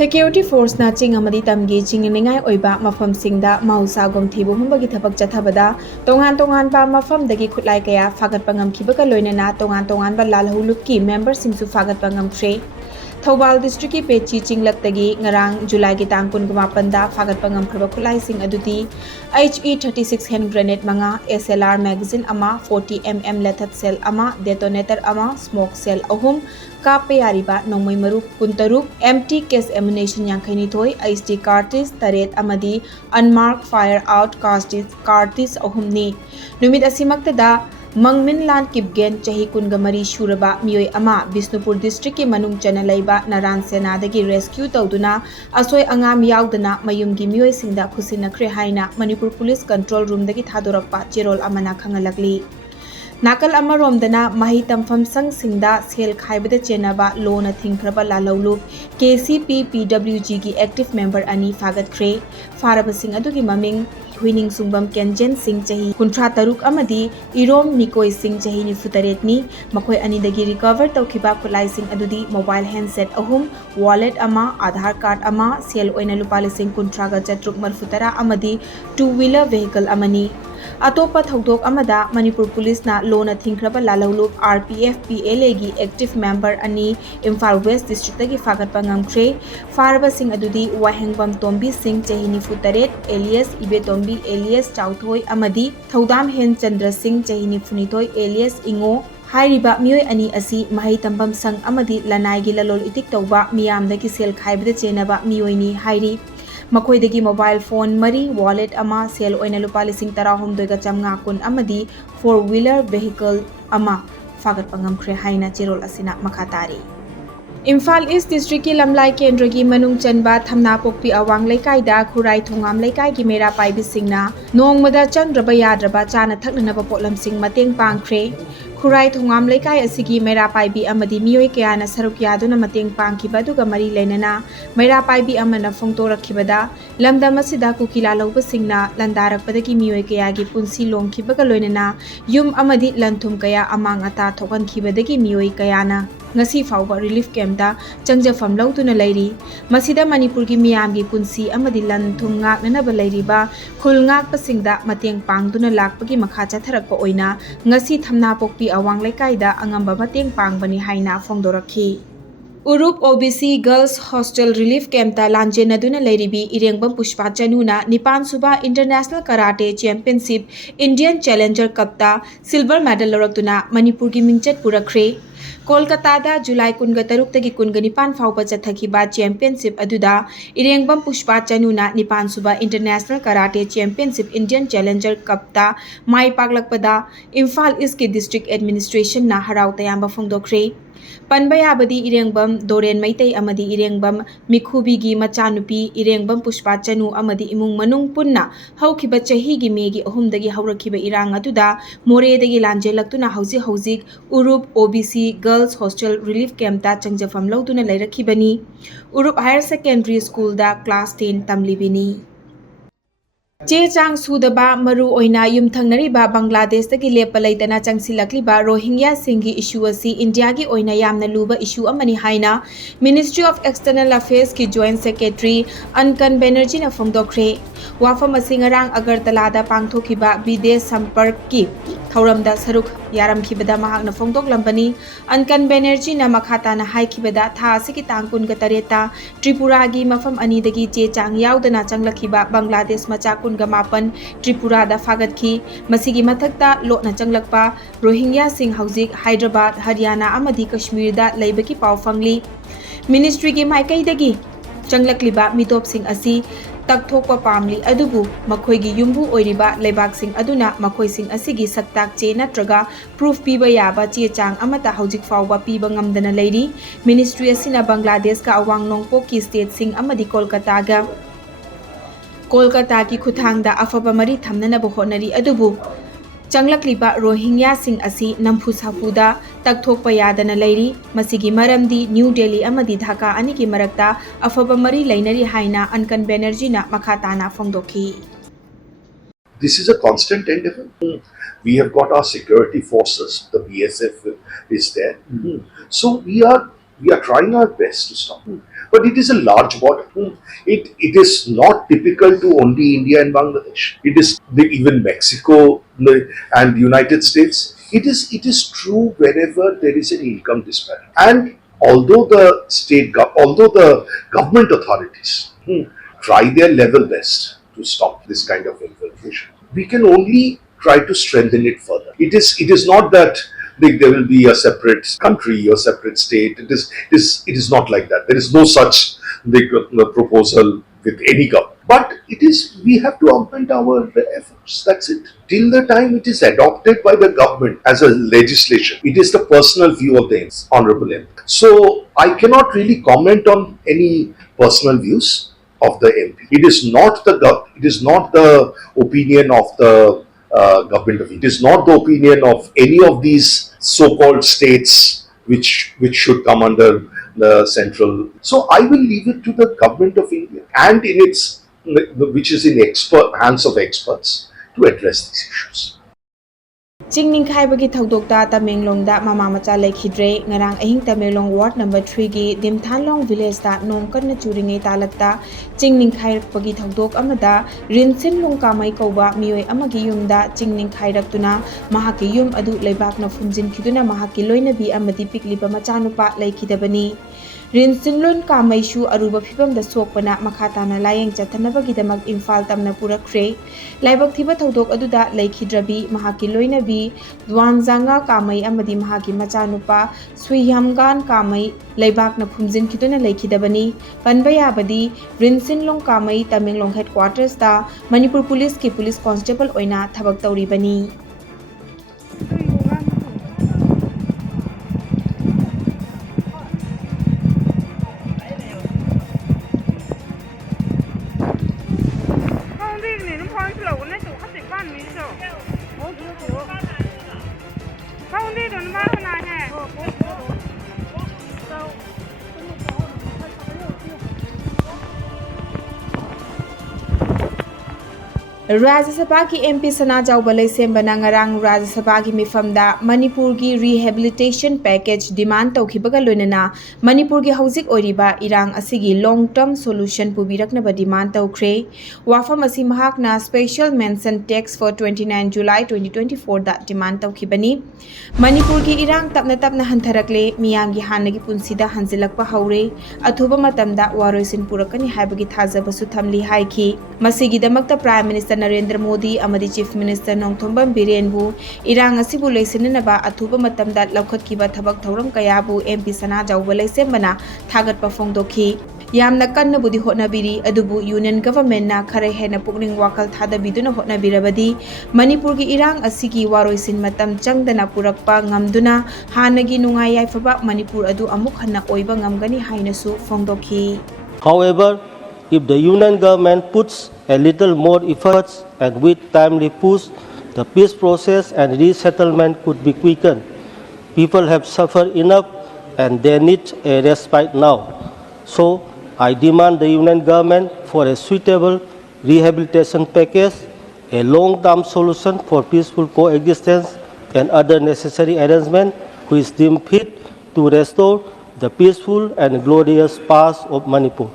Security Force na ching amadi tamgi chingningai oiba mafam singda mausa gom thibu humbagi thabak chathabada tongan ba mafam dagi khutlai kaya fagat pangam khibaga loinana tongan ba lalhuluk ki member singsu fagat pangam thre Thobal District ki pechi chinglak ngarang July ki tang kun gumapanda fagat pangam khaba khulai sing aduti HE 36 hand grenade manga SLR magazine ama 40 mm lethal cell ama detonator ama smoke cell ahum kape yariba nongmai maru kuntaruk empty case ammunition yankhaini thoi IST cartridge taret amadi unmarked fire out cartridge ahumni numit asimakta da Mangmin Lan Kipgen Chahi Kungamari Shuraba Mioi Ama Bisnupur District ki Manung Chana Laiba Naran Sena dagi rescue tawduna asoi angam yaudana mayumgi mioi singda khusinakre haina Manipur Police Control Room dagi thadorakpa chirol amana khangalakli Nakal amaromdana mahi tampham sang singda sel khaibada chenaba lona thingkraba lalawlu KCP PWG gi active member ani fagat khre faraba sing adugi maming Huining Sungbam Kenjen Singh Chahi Kuntra Taruk Amadi Irom Nikoi Singh Chahi Nifutaret ni Makoi Anidagi recover Taukiba Kulai Singh Adudi mobile handset ahum wallet ama Aadhaar card ama sel oina lupali Singh Kuntraga Chatruk Marfutara Amadi two-wheeler vehicle amani Atopa Thaudok Amada Manipur Police na lona thingkraba lalawlup RPF PLA gi active member ani Imphal West District gi fagat pangam khre farba sing adudi wahengbam Tombi Singh Chahi Nifutaret alias Ibe Tombi alias Chauthoi amadi Thaudam Hen Chandra Singh Chahi Nifunithoi alias Ingo Hairiba mioi ani asi mahai tambam sang amadi lanai gi lalol itik tawba miyamdagi sel khaibada chenaba mioi ni hairi Makoidagi mobile phone mari wallet ama sel oina lupa lising tarahum doiga chamnga kun amadi four-wheeler vehicle ama fagat pangam khre haina chirol asina makhatari Imphal East District ki Lamlai Kendra gi Manung Chanba Thamna Pokpi Awang Laikai da Khurai Thongam Laikai gi Mera Paibi Singna Nongmada Chandraba Yadraba Chana Thaknanaba Potlam Sing Mateng Pangkhre Khurai Thongam Laikai asigi Mera Paibi amadi mioi kayana saruk yaduna mateng pangkiba duga mari leinana Mera Paibi amana phongtorakhibada lamdam asida kukila lawba singna landarakpadagi mioi kayagi punsi longkhibaga loinana yum amadi lanthum kaya amang ata thokankhibadagi mioi kayana ngasi fawba relief camp da changjafam lawtuna leiri masida manipur gi miyam gi punsi amadi lan thum ngak nanaba leiriba khul ngak pasingda mateng pangduna lakpagi makha chatharakpa oina ngasi thamna pokpi awang laikai da angamba mateng pangbani haina phongdorakhi Urup OBC Girls Hostel Relief Camp ta lanje naduna leiribi irengbam Pushpa Chanuna Nipan Suba International Karate Championship Indian Challenger Cup ta silver medal loraktuna Manipur gi mingchat purakre Kolkata da July kunga taruk tagi kunga nipan fawba chathakiba championship aduda irengbam Pushpa Chanuna Nipan Suba International Karate Championship Indian Challenger Cup ta mai paklakpada Imphal East ki District Administration na harau tayamba phongdokre Panbayabadi irengbam Doren Maitai amadi irengbam Mikhubigi machanupi irengbam Pushpa Chanu amadi imung manung punna haukiba chahi gi megi ahumdagi haurakhiba irang aduda moredagi lanjelaktuna hauzik Urup OBC Girls Hostel Relief Camp ta changjafam lawtuna leirakhibani Urup Higher Secondary School da class 10 tamlibini Che chang sudaba maru oina yumthangnariba Bangladesh tagi lepa laitana changsilakliba Rohingya singhi issue asi India gi oina yamna luba issue amani haina Ministry of External Affairs ki Joint Secretary Ankan Banerjee na phongdokre wafam asi ngarang Agartala da pangthokiba Bidesh Sampark ki thauramda saruk yaramkhibada mahakna phongdoklambani Ankan Banerjee na makhata na haikhibada tha asiki tangkun ga tareta Tripura gi mafam ani dagi che chang yaudana changlakhiba Bangladesh macha Gamapan Tripura da fagatki masigi mathakta lotna changlakpa Rohingya sing hauzik Hyderabad Haryana amadi Kashmir da laibaki pau fangli Ministry gi maikai dagi changlakliba mitop sing asi takthokpa pamli adubu makhoigi yumbu oiriba leibak sing aduna makhoi sing asigi saktak che natraga proof piba yaba che chang amata haujik fawba piba ngamdana leiri Ministry asina Bangladesh ka awang nongpo ki state sing amadi Kolkata ki khuthangda afaba mari thamnana bohonari adubu changlakliba Rohingya sing asi nampu sapuda takthokpa yadana leiri masigi maramdi New Delhi amadi Dhaka ani ki marakta afaba mari leinari haina Ankan Banerjee na makhatana phongdokhi This is a constant endeavor. We have got our security forces, the BSF is there. So we are We are trying our best to stop it. But it is a large border. It is not typical to only India and Bangladesh. It is even Mexico and the United States. It is true wherever there is an income disparity. And although the government authorities try their level best to stop this kind of infiltration, we can only try to strengthen it further. It is not that there will be a separate country or separate state. It is not like that. There is no such proposal with any government. But we have to augment our efforts. That's it. Till the time it is adopted by the government as a legislation, it is the personal view of the honorable MP. So I cannot really comment on any personal views of the MP. It is not the opinion of the government of India. It is not the opinion of any of these so-called states which should come under the central. So I will leave it to the government of India and which is in hands of experts to address these issues. Chingning Khaibagi Thaudokta Tamenglongda Mama Macha Lekhidre, Ngarang Ahing Tamelong Ward number 3 gi Dimthanlong village da Nongkan Churinge Talakta, Chingning Khaibagi Thaudok Amada, Rinsin Long Kamai Koba, Mioi Amagi Yumda, Chingning Khaidaktuna, Mahaki Yum Adu Lebak no Funjin Kiduna Mahaki Loina bi Amadi Piklipa Machanupa Lekidabani. Rinsinlon Kamaisu Aruba Pipam the Sokpana Makatana Layang Chatanabagidamak Infal Tamna Purakre, Laibak Tiba Todok Aduda Lekidrabi, Mahaki Loinabi, Dwanzanga Kamai Amadi Mahaki Machanupa, Suyamgan Kamai, Laibak na Pumzin Kituna Lekidabani, Panbayabadi, Rinsinlong Kamai Taminglong Headquarters da, Manipur Police ki Police Constable Oina Tabak Tauribani. Rajya Sabha ki MP Sana Jaubalai Sembana ngarang Rajya Sabha ki mifamda Manipur ki rehabilitation package demand taukibaga loinana Manipur ki hauzik oiriba irang asigi long term solution pubiraknaba demand taukre wafam asi mahakna special mention text for 29 July 2024 da demand taukibani Manipur ki irang tapna hantarakle miyamgi hanagi punsida hanzilakpa haure athuba matamda waroisin purakani haibagi thajabasu thamli haiki masigidamakta Prime Minister Narendra Modi amadi Chief Minister Nongthombam Birenbu irang asibu leisinaba athuba matamda laukhatkiba thabak thauram kayabu MP Sana Jaubalai Sembana thagatpa phongdokhi yamna kanna budi hotnabiri adubu union government na khare hena pukning wakal thada biduna hotnabirabadi Manipur gi irang asigi waroisin matam changdana purakpa ngamduna hanagi nungai yaifaba Manipur adu amuk hanna oiba ngamgani hainasu phongdokhi. However, if the union government puts a little more efforts and with timely push, the peace process and resettlement could be quickened. People have suffered enough and they need a respite now. So, I demand the union government for a suitable rehabilitation package, a long-term solution for peaceful coexistence and other necessary arrangements which deem fit to restore the peaceful and glorious past of Manipur.